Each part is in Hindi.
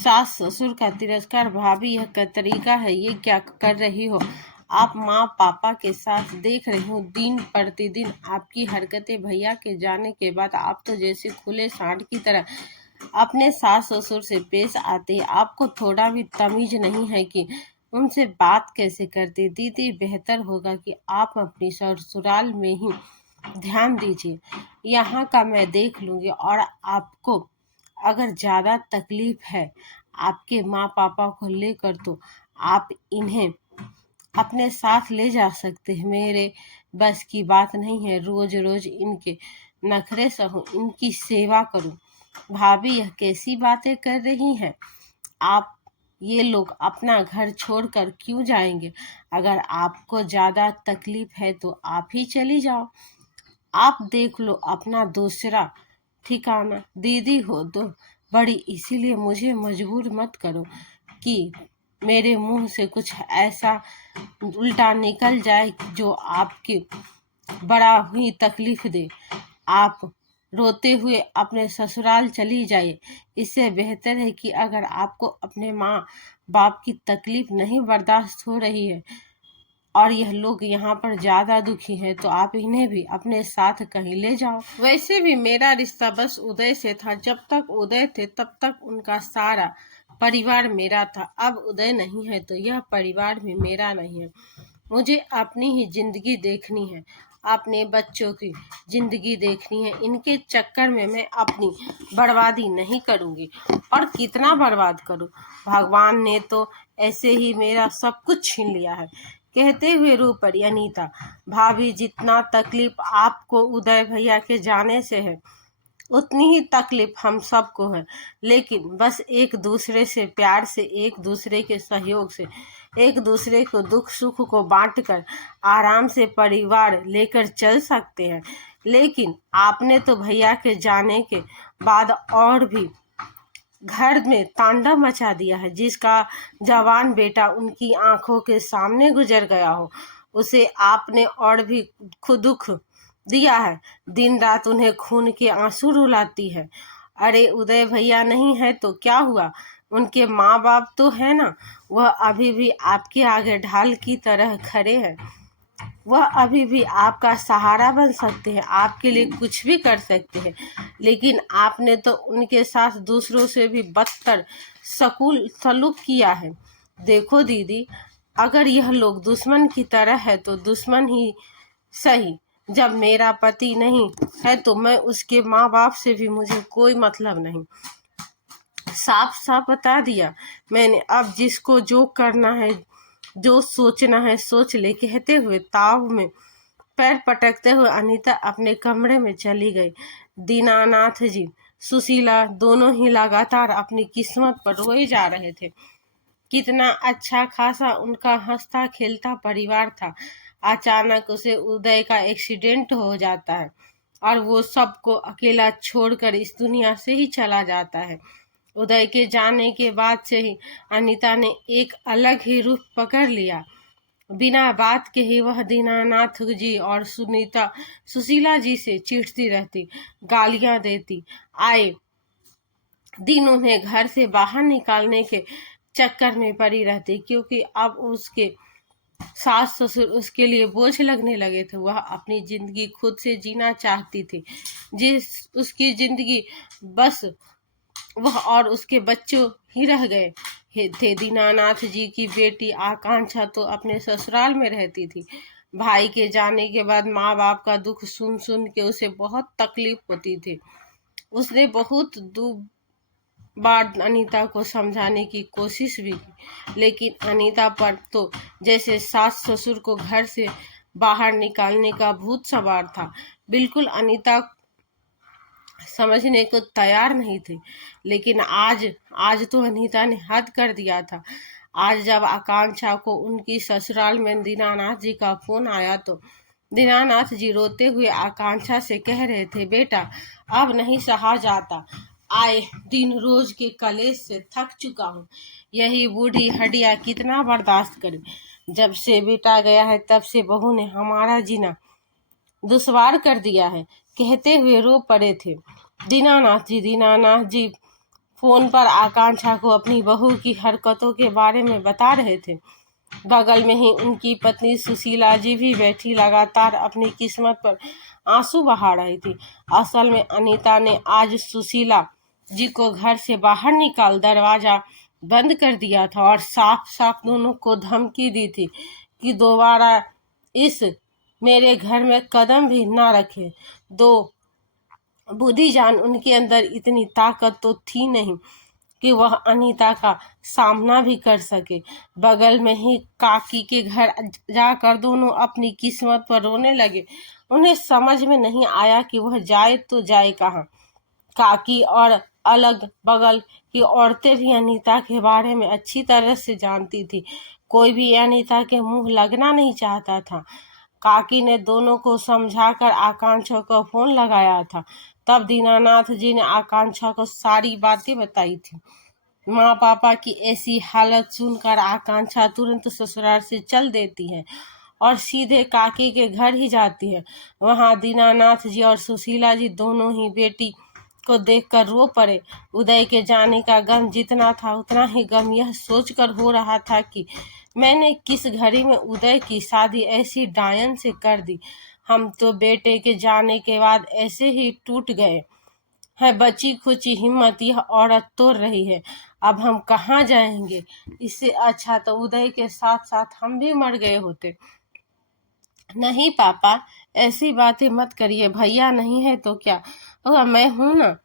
सास ससुर का तिरस्कार। भाभी यह क्या तरीका है, ये क्या कर रही हो आप? माँ पापा के साथ देख रही हूँ दिन प्रतिदिन आपकी हरकतें। भैया के जाने के बाद आप तो जैसे खुले सांड की तरह अपने सास ससुर से पेश आते हैं। आपको थोड़ा भी तमीज नहीं है कि उनसे बात कैसे करती? दीदी, बेहतर होगा कि आप अपनी ससुराल में ही ध्यान दीजिए, यहाँ का मैं देख लूंगी। और आपको अगर ज़्यादा तकलीफ है आपके माँ पापा को लेकर तो आप इन्हें अपने साथ ले जा सकते हैं। मेरे बस की बात नहीं है रोज रोज इनके नखरे सहूं, इनकी सेवा करूं। भाभी, यह कैसी बातें कर रही हैं आप? ये लोग अपना घर छोड़कर क्यों जाएंगे? अगर आपको ज़्यादा तकलीफ है तो आप ही चली जाओ, आप देख लो अपना दूसरा ठिकाना। दीदी हो तो बड़ी, इसीलिए मुझे मजबूर मत करो कि मेरे मुंह से कुछ ऐसा उल्टा निकल जाए जो आपकी बड़ा ही तकलीफ दे। आप रोते हुए अपने ससुराल चली जाइए। इससे बेहतर है कि अगर आपको अपने माँ बाप की तकलीफ नहीं बर्दाश्त हो रही है और यह लोग यहाँ पर ज्यादा दुखी हैं तो आप इन्हें भी अपने साथ कहीं ले जाओ। वैसे भी मेरा रिश्ता बस उदय से था। जब तक उदय थे तब तक उनका सारा परिवार मेरा था। अब उदय नहीं है तो यह परिवार भी मेरा नहीं है। मुझे अपनी ही जिंदगी देखनी है, अपने बच्चों की जिंदगी देखनी है। इनके चक्कर में मैं अपनी बर्बादी नहीं करूंगी। और कितना बर्बाद करूं? भगवान ने तो ऐसे ही मेरा सब कुछ छीन लिया है। कहते हुए रो पड़ी अनीता। भाभी, जितना तकलीफ आपको उदय भैया के जाने से है उतनी ही तकलीफ हम सबको है। लेकिन बस एक दूसरे से प्यार से, एक दूसरे के सहयोग से, एक दूसरे को दुख सुख को बांटकर आराम से परिवार लेकर चल सकते हैं। लेकिन आपने तो भैया के जाने के बाद और भी घर में तांडव मचा दिया है। जिसका जवान बेटा उनकी आंखों के सामने गुजर गया हो उसे आपने और भी खुद दुख दिया है। दिन रात उन्हें खून के आंसू रुलाती है। अरे उदय भैया नहीं है तो क्या हुआ, उनके माँ बाप तो है ना। वह अभी भी आपके आगे ढाल की तरह खड़े हैं। वह अभी भी आपका सहारा बन सकते हैं, आपके लिए कुछ भी कर सकते हैं। लेकिन आपने तो उनके साथ दूसरों से भी बदतर सलूक किया है। देखो दीदी, अगर यह लोग दुश्मन की तरह है तो दुश्मन ही सही। जब मेरा पति नहीं है तो मैं उसके माँ बाप से भी मुझे कोई मतलब नहीं। साफ साफ बता दिया मैंने। अब जिसको जो करना है, जो सोचना है सोच ले। कहते हुए ताव में पैर पटकते हुए अनीता अपने कमरे में चली गई। दीनानाथ जी, सुशीला दोनों ही लगातार अपनी किस्मत पर रोए जा रहे थे। कितना अच्छा खासा उनका हंसता खेलता परिवार था। अचानक उसे उदय का एक्सीडेंट हो जाता है और वो सबको अकेला छोड़कर इस दुनिया से ही चला जाता है। उदय के जाने के बाद से ही अनीता ने एक अलग ही रूप पकड़ लिया। बिना बात के ही वह दीनानाथ जी और सुशीला जी से चिढ़ती रहती, गालियां देती। आए दिन उन्हें घर से बाहर निकालने के चक्कर में पड़ी रहती, क्योंकि अब उसके सास ससुर उसके लिए बोझ लगने लगे थे। वह अपनी जिंदगी खुद से जीना चाहती थी, जिस उसकी जिंदगी बस वह और उसके बच्चों ही रह गए थे। दीनानाथ जी की बेटी आकांक्षा तो अपने ससुराल में रहती थी। भाई के जाने के बाद माँ बाप का दुख सुन सुन के उसे बहुत तकलीफ होती थी। उसने बहुत बार अनीता को समझाने की कोशिश भी की, लेकिन अनीता पर तो जैसे सास ससुर को घर से बाहर निकालने का भूत सवार था। बिल्कुल अनीता समझने को तैयार नहीं थी। लेकिन आज तो अनीता ने हद कर दिया था। आज जब आकांक्षा को उनकी ससुराल में दीनानाथ जी का फोन आया तो दीनानाथ जी रोते हुए आकांक्षा से कह रहे थे, बेटा अब नहीं सहा जाता, आए दिन रोज के कलेश से थक चुका हूँ। यही बूढ़ी हड्डियाँ कितना बर्दाश्त करे। जब से बेटा गया है तब से बहू ने हमारा जीना दुश्वार कर दिया है। कहते हुए रो पड़े थे दीनानाथ जी। फोन पर आकांक्षा को अपनी बहू की हरकतों के बारे में बता रहे थे। बगल में ही उनकी पत्नी सुशीला जी भी बैठी लगातार अपनी किस्मत पर आंसू बहा रही थी। असल में अनीता ने आज सुशीला जी को घर से बाहर निकाल दरवाजा बंद कर दिया था और साफ साफ दोनों को धमकी दी थी कि दोबारा इस मेरे घर में कदम भी ना रखे। दो बुद्धिजान उनके अंदर इतनी ताकत तो थी नहीं कि वह अनीता का सामना भी कर सके। बगल में ही काकी के घर जाकर दोनों अपनी किस्मत पर रोने लगे। उन्हें समझ में नहीं आया कि वह जाए तो जाए कहाँ। काकी और अलग बगल की औरतें भी अनीता के बारे में अच्छी तरह से जानती थी। कोई भी अनीता के मुंह लगना नहीं चाहता था। काकी ने दोनों को समझाकर आकांक्षा को फोन लगाया था। तब दीनानाथ जी ने आकांक्षा को सारी बातें बताई थी। माँ पापा की ऐसी हालत सुनकर आकांक्षा तुरंत ससुराल से चल देती है और सीधे काकी के घर ही जाती है। वहाँ दीनानाथ जी और सुशीला जी दोनों ही बेटी को देखकर रो पड़े। उदय के जाने का गम जितना था उतना ही गम यह सोचकर हो रहा था कि मैंने किस घड़ी में उदय की शादी ऐसी डायन से कर दी। हम तो बेटे के जाने के बाद ऐसे ही टूट गए है। बची खुची हिम्मत यह औरत तोड़ रही है। अब हम कहाँ जाएंगे? इससे अच्छा तो उदय के साथ साथ हम भी मर गए होते। नहीं पापा, ऐसी बातें मत करिए। भैया नहीं है तो क्या हुआ, मैं हूं ना।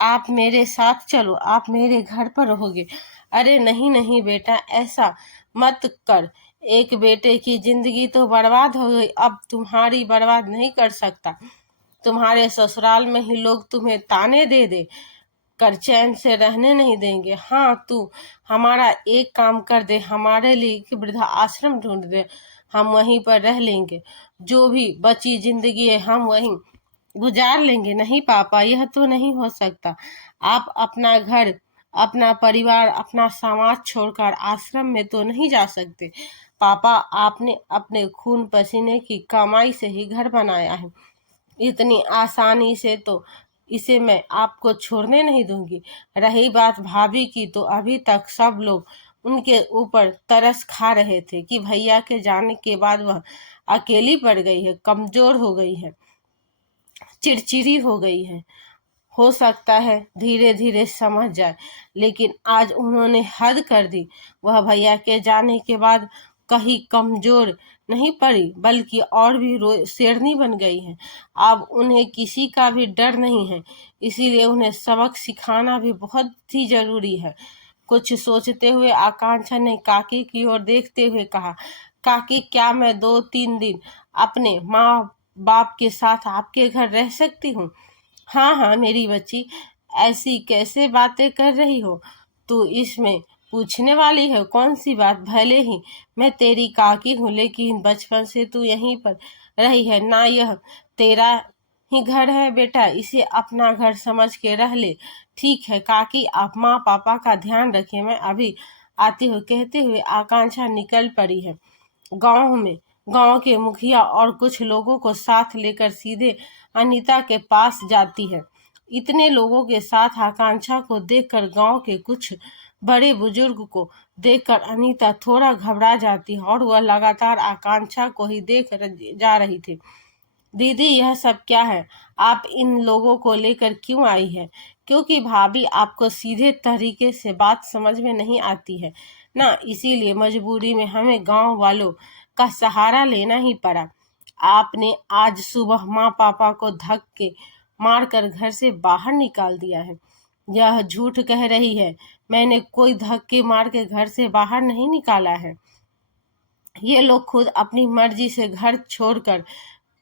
आप मेरे साथ चलो, आप मेरे घर पर रहोगे। अरे नहीं नहीं बेटा, ऐसा मत कर। एक बेटे की जिंदगी तो बर्बाद हो गई, अब तुम्हारी बर्बाद नहीं कर सकता। तुम्हारे ससुराल में ही लोग तुम्हें ताने दे दे कर चैन से रहने नहीं देंगे। हाँ, तू हमारा एक काम कर दे, हमारे लिए एक वृद्धा आश्रम ढूंढ दे, हम वहीं पर रह लेंगे। जो भी बची जिंदगी है हम वहीं गुजार लेंगे। नहीं पापा, यह तो नहीं हो सकता। आप अपना घर, अपना परिवार, अपना समाज छोड़कर आश्रम में तो नहीं जा सकते। पापा, आपने अपने खून पसीने की कमाई से ही घर बनाया है। इतनी आसानी से तो इसे मैं आपको छोड़ने नहीं दूंगी। रही बात भाभी की, तो अभी तक सब लोग उनके ऊपर तरस खा रहे थे कि भैया के जाने के बाद वह अकेली पड़ गई है, कमजोर हो गई है, चिड़चिड़ी हो गई है। हो सकता है धीरे धीरे समझ जाए, लेकिन आज उन्होंने हद कर दी। वह भैया के जाने के बाद कहीं कमजोर नहीं पड़ी, बल्कि और भी शेरनी बन गई है। अब उन्हें किसी का भी डर नहीं है, इसीलिए उन्हें सबक सिखाना भी बहुत ही जरूरी है। कुछ सोचते हुए आकांक्षा ने काकी की ओर देखते हुए कहा, काकी, क्या मैं 2-3 दिन अपने माँ बाप के साथ आपके घर रह सकती हूँ? हाँ हाँ मेरी बच्ची, ऐसी कैसे बातें कर रही हो? तू इसमें पूछने वाली है? कौन सी बात? भले ही मैं तेरी काकी हूँ, लेकिन बचपन से तू यहीं पर रही है ना। यह तेरा ही घर है बेटा, इसे अपना घर समझ के रह ले। ठीक है काकी, आप माँ पापा का ध्यान रखिए, मैं अभी आती हूँ। कहते हुए आकांक्षा निकल पड़ी है। गांव के मुखिया और कुछ लोगों को साथ लेकर सीधे अनीता के पास जाती है। इतने लोगों के साथ आकांक्षा को देखकर, गांव के कुछ बड़े बुजुर्ग को देखकर अनीता थोड़ा घबरा जाती है और वह लगातार आकांक्षा को ही देख जा रही थी। दीदी, यह सब क्या है? आप इन लोगों को लेकर क्यों आई है? क्योंकि भाभी, आपको सीधे तरीके से बात समझ में नहीं आती है ना, इसीलिए मजबूरी में हमें गांव वालों का सहारा लेना ही पड़ा। आपने आज सुबह माँ पापा को धक्के मारकर घर से बाहर निकाल दिया है। यह झूठ कह रही है। मैंने कोई धक्के मार के घर से बाहर नहीं निकाला है। ये लोग खुद अपनी मर्जी से घर छोड़कर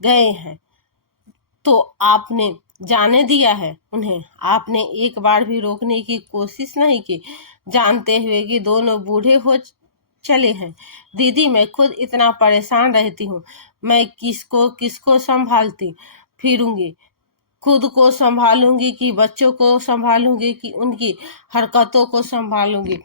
गए हैं, तो आपने जाने दिया है उन्हें? आपने एक बार भी रोकने की कोशिश नहीं की, जानते हुए कि दोनों बूढ़े हो चले हैं। दीदी, मैं खुद इतना परेशान रहती हूँ, मैं किसको किसको संभालती फिरूंगी? खुद को संभालूंगी कि बच्चों को संभालूंगी कि उनकी हरकतों को संभालूंगी?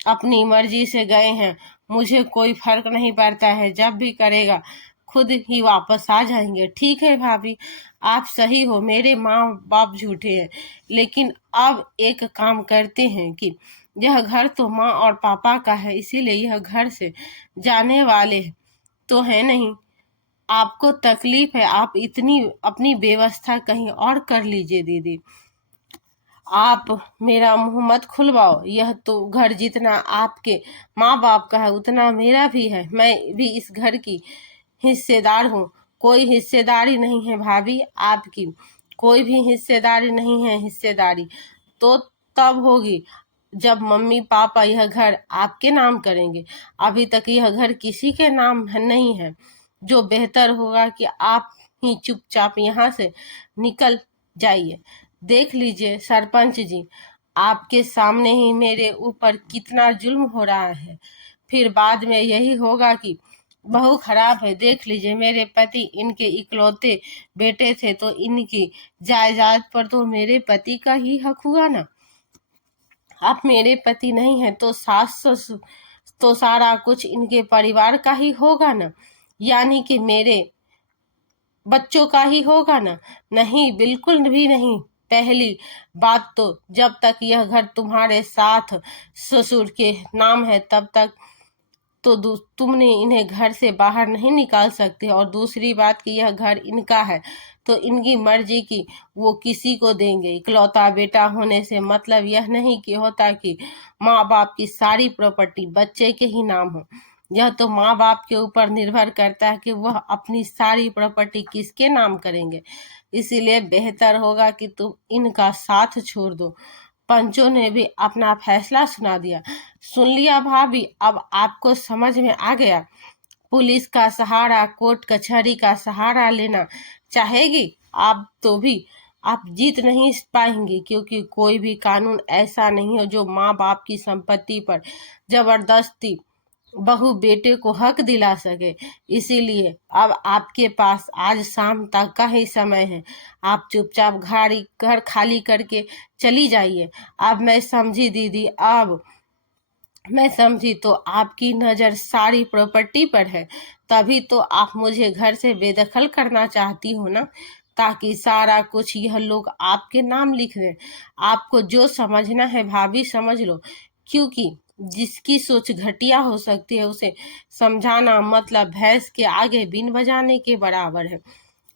अपनी मर्जी से गए हैं, मुझे कोई फर्क नहीं पड़ता है। जब भी करेगा खुद ही वापस आ जाएंगे। ठीक है भाभी, आप सही हो, मेरे माँ बाप झूठे हैं, लेकिन अब एक काम करते हैं कि यह घर तो माँ और पापा का है, इसीलिए यह घर से जाने वाले तो है नहीं। आपको तकलीफ है, आप इतनी अपनी व्यवस्था कहीं और कर लीजिए दीदी। आप मेरा मुंह मत खुलवाओ। यह तो घर जितना आपके माँ बाप का है उतना मेरा भी है। मैं भी इस घर की हिस्सेदार हूँ। कोई हिस्सेदारी नहीं है भाभी आपकी, कोई भी हिस्सेदारी नहीं है। हिस्सेदारी तो तब होगी जब मम्मी पापा यह घर आपके नाम करेंगे। अभी तक यह घर किसी के नाम नहीं है। जो बेहतर होगा कि आप ही चुपचाप यहाँ से निकल जाइए। देख लीजिए सरपंच जी, आपके सामने ही मेरे ऊपर कितना जुल्म हो रहा है। फिर बाद में यही होगा कि बहू खराब है। देख लीजिए, मेरे पति इनके इकलौते बेटे थे, तो इनकी जायदाद पर तो मेरे पति का ही हक हुआ ना। अब मेरे पति नहीं है तो सास ससुर तो सारा कुछ इनके परिवार का ही होगा ना, यानी कि मेरे बच्चों का ही होगा ना। नहीं, बिल्कुल भी नहीं। पहली बात तो जब तक यह घर तुम्हारे साथ ससुर के नाम है तब तक तो तुमने इन्हें घर से बाहर नहीं निकाल सकते। और दूसरी बात कि यह घर इनका है तो इनकी मर्जी की वो किसी को देंगे। इकलौता बेटा होने से मतलब यह नहीं कि होता कि माँ बाप की सारी प्रॉपर्टी बच्चे के ही नाम हो। यह तो माँ बाप के ऊपर निर्भर करता है कि वह अपनी सारी प्रॉपर्टी किसके नाम करेंगे। इसीलिए बेहतर होगा कि तुम इनका साथ छोड़ दो। पंचों ने भी अपना फैसला सुना दिया। सुन लिया भाभी, अब आपको समझ में आ गया। पुलिस का सहारा, कोर्ट कचहरी का सहारा लेना चाहेगी आप तो भी आप जीत नहीं पाएंगी, क्योंकि कोई भी कानून ऐसा नहीं है जो माँ बाप की संपत्ति पर जबरदस्ती बहू बेटे को हक दिला सके। इसीलिए अब आपके पास आज शाम तक का ही समय है। आप चुपचाप घर खाली करके चली जाइए। अब मैं समझी दीदी, अब मैं समझी, तो आपकी नज़र सारी प्रॉपर्टी पर है, तभी तो आप मुझे घर से बेदखल करना चाहती हो ना, ताकि सारा कुछ यह लोग आपके नाम लिख दें। आपको जो समझना है भाभी समझ लो, क्योंकि जिसकी सोच घटिया हो सकती है उसे समझाना मतलब भैंस के आगे बीन बजाने के बराबर है।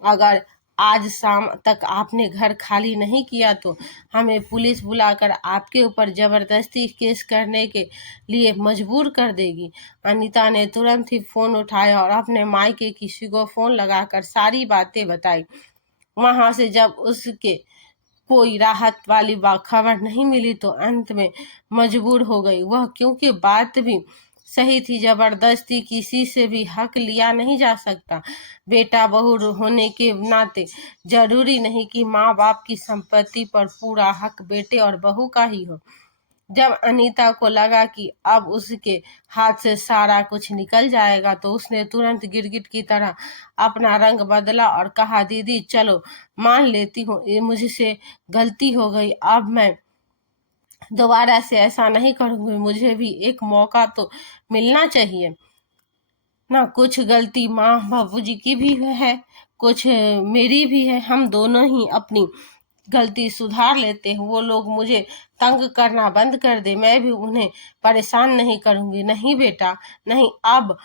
अगर आज शाम तक आपने घर खाली नहीं किया तो हमें पुलिस बुलाकर आपके ऊपर जबरदस्ती केस करने के लिए मजबूर कर देगी। अनीता ने तुरंत ही फोन उठाया और अपने मायके किसी को फोन लगाकर सारी बातें बताई। वहां से जब उसके कोई राहत वाली खबर नहीं मिली तो अंत में मजबूर हो गई वह, क्योंकि बात भी सही थी। जबरदस्ती किसी से भी हक लिया नहीं जा सकता। बेटा बहू होने के नाते जरूरी नहीं कि माँ बाप की संपत्ति पर पूरा हक बेटे और बहू का ही हो। जब अनीता को लगा कि अब उसके हाथ से सारा कुछ निकल जाएगा तो उसने तुरंत गिरगिट की तरह अपना रंग बदला और कहा, दीदी चलो मान लेती हूँ ये मुझसे गलती हो गई, अब मैं दोबारा से ऐसा नहीं करूंगी। मुझे भी एक मौका तो मिलना चाहिए ना। कुछ गलती माँ बाबूजी की भी है, कुछ मेरी भी है। हम दोनों ही अपनी गलती सुधार लेते हैं। वो लोग मुझे तंग करना बंद कर दे, मैं भी उन्हें परेशान नहीं करूंगी। नहीं बेटा नहीं, अब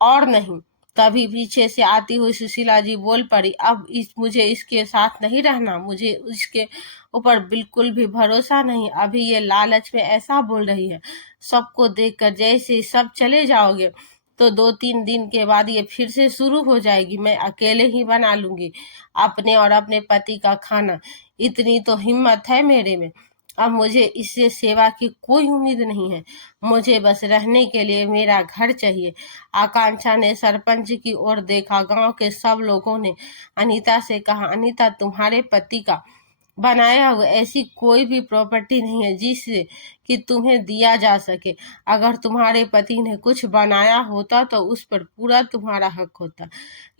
और नहीं। तभी पीछे से आती हुई सुशीला जी बोल पड़ी, अब मुझे इसके साथ नहीं रहना। मुझे इसके ऊपर बिल्कुल भी भरोसा नहीं। अभी ये लालच में ऐसा बोल रही है, सबको देखकर जैसे सब चले जाओगे तो 2-3 दिन के बाद ये फिर से शुरू हो जाएगी। मैं अकेले ही बना लूंगी अपने और अपने पति का खाना। इतनी तो हिम्मत है मेरे में। अब मुझे इससे सेवा की कोई उम्मीद नहीं है। मुझे बस रहने के लिए मेरा घर चाहिए। आकांक्षा ने सरपंच की ओर देखा। गांव के सब लोगों ने अनीता से कहा, अनीता तुम्हारे पति का बनाया हुआ ऐसी कोई भी प्रॉपर्टी नहीं है जिससे कि तुम्हें दिया जा सके। अगर तुम्हारे पति ने कुछ बनाया होता तो उस पर पूरा तुम्हारा हक होता,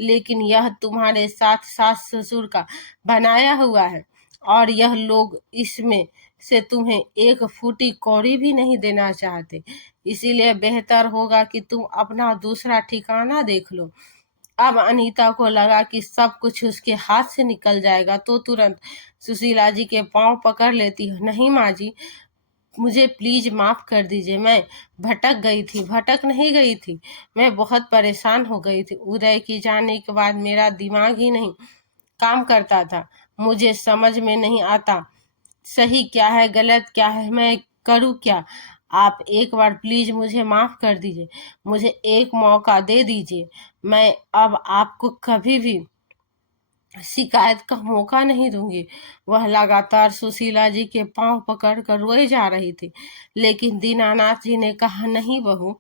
लेकिन यह तुम्हारे साथ सास ससुर का बनाया हुआ है और यह लोग इसमें से तुम्हें एक फूटी कौड़ी भी नहीं देना चाहते। इसीलिए बेहतर होगा कि तुम अपना दूसरा ठिकाना देख लो। अब अनीता को लगा कि सब कुछ उसके हाथ से निकल जाएगा, तो तुरंत सुशीला जी के पांव पकड़ लेती है। नहीं माँ जी, मुझे प्लीज माफ कर दीजिए, मैं भटक नहीं गई थी, मैं बहुत परेशान हो गई थी। उदय की जाने के बाद मेरा दिमाग ही नहीं काम करता था, मुझे समझ में नहीं आता सही क्या है गलत क्या है, मैं करूँ क्या। आप एक बार प्लीज मुझे माफ कर दीजिए, मुझे एक मौका दे दीजिए, मैं अब आपको कभी भी शिकायत का मौका नहीं दूंगी। वह लगातार सुशीला जी के पांव पकड़कर रोए जा रही थी, लेकिन दीनानाथ जी ने कहा, नहीं बहू,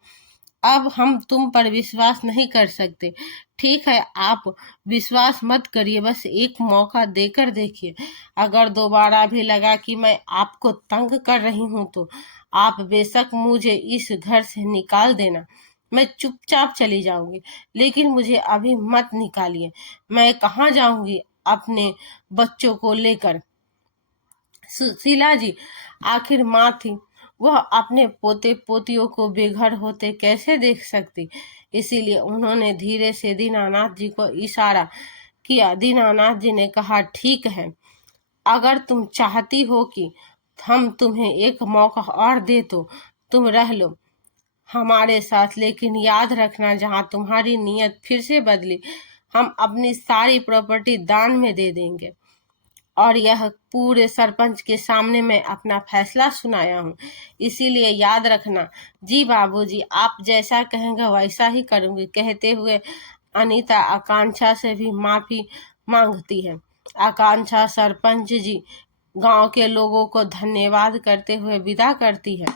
अब हम तुम पर विश्वास नहीं कर सकते। ठीक है, आप विश्वास मत करिए, बस एक मौका देकर देखिए। अगर दोबारा भी लगा कि मैं आपको तंग कर रही हूँ तो आप बेशक मुझे इस घर से निकाल देना, मैं चुपचाप चली जाऊंगी, लेकिन मुझे अभी मत निकालिए। मैं कहाँ जाऊंगी अपने बच्चों को लेकर। सुशीला जी आखिर माँ थी, वह अपने पोते पोतियों को बेघर होते कैसे देख सकती। इसीलिए उन्होंने धीरे से दीनानाथ जी को इशारा किया। दीनानाथ जी ने कहा, ठीक है, अगर तुम चाहती हो कि हम तुम्हें एक मौका और दे तो तुम रह लो हमारे साथ, लेकिन याद रखना, जहाँ तुम्हारी नीयत फिर से बदली, हम अपनी सारी प्रॉपर्टी दान में दे देंगे। और यह पूरे सरपंच के सामने मैं अपना फैसला सुनाया हूँ, इसीलिए याद रखना। जी बाबूजी, आप जैसा कहेंगे वैसा ही करूँगी। कहते हुए अनीता आकांक्षा से भी माफी मांगती है। आकांक्षा सरपंच जी गांव के लोगों को धन्यवाद करते हुए विदा करती है।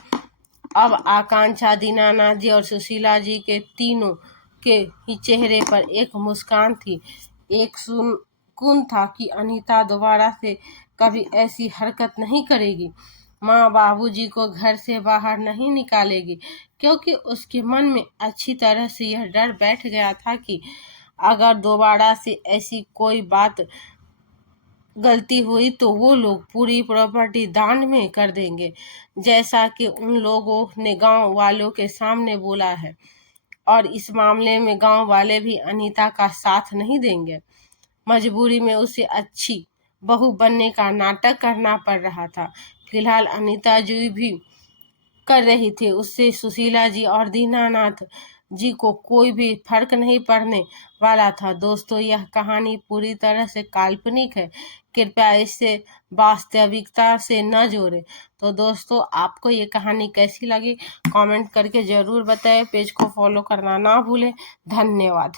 अब आकांक्षा, दीनानाथ जी और सुशीला जी के तीनों के ही चेहरे पर एक मुस्कान थी। एक सुकून था कि अनीता दोबारा से कभी ऐसी हरकत नहीं करेगी, माँ बाबूजी को घर से बाहर नहीं निकालेगी, क्योंकि उसके मन में अच्छी तरह से यह डर बैठ गया था कि अगर दोबारा से ऐसी कोई बात गलती हुई तो वो लोग पूरी प्रॉपर्टी दान में कर देंगे, जैसा कि उन लोगों ने गांव वालों के सामने बोला है। और इस मामले में गांव वाले भी अनीता का साथ नहीं देंगे। मजबूरी में उसे अच्छी बहू बनने का नाटक करना पड़ रहा था। फिलहाल अनीता जी भी कर रही थी, उससे सुशीला जी और दीनानाथ जी को कोई भी फर्क नहीं पड़ने वाला था। दोस्तों, यह कहानी पूरी तरह से काल्पनिक है, कृपया इसे वास्तविकता से न जोड़ें। तो दोस्तों, आपको ये कहानी कैसी लगी कमेंट करके ज़रूर बताएं। पेज को फॉलो करना ना भूलें। धन्यवाद।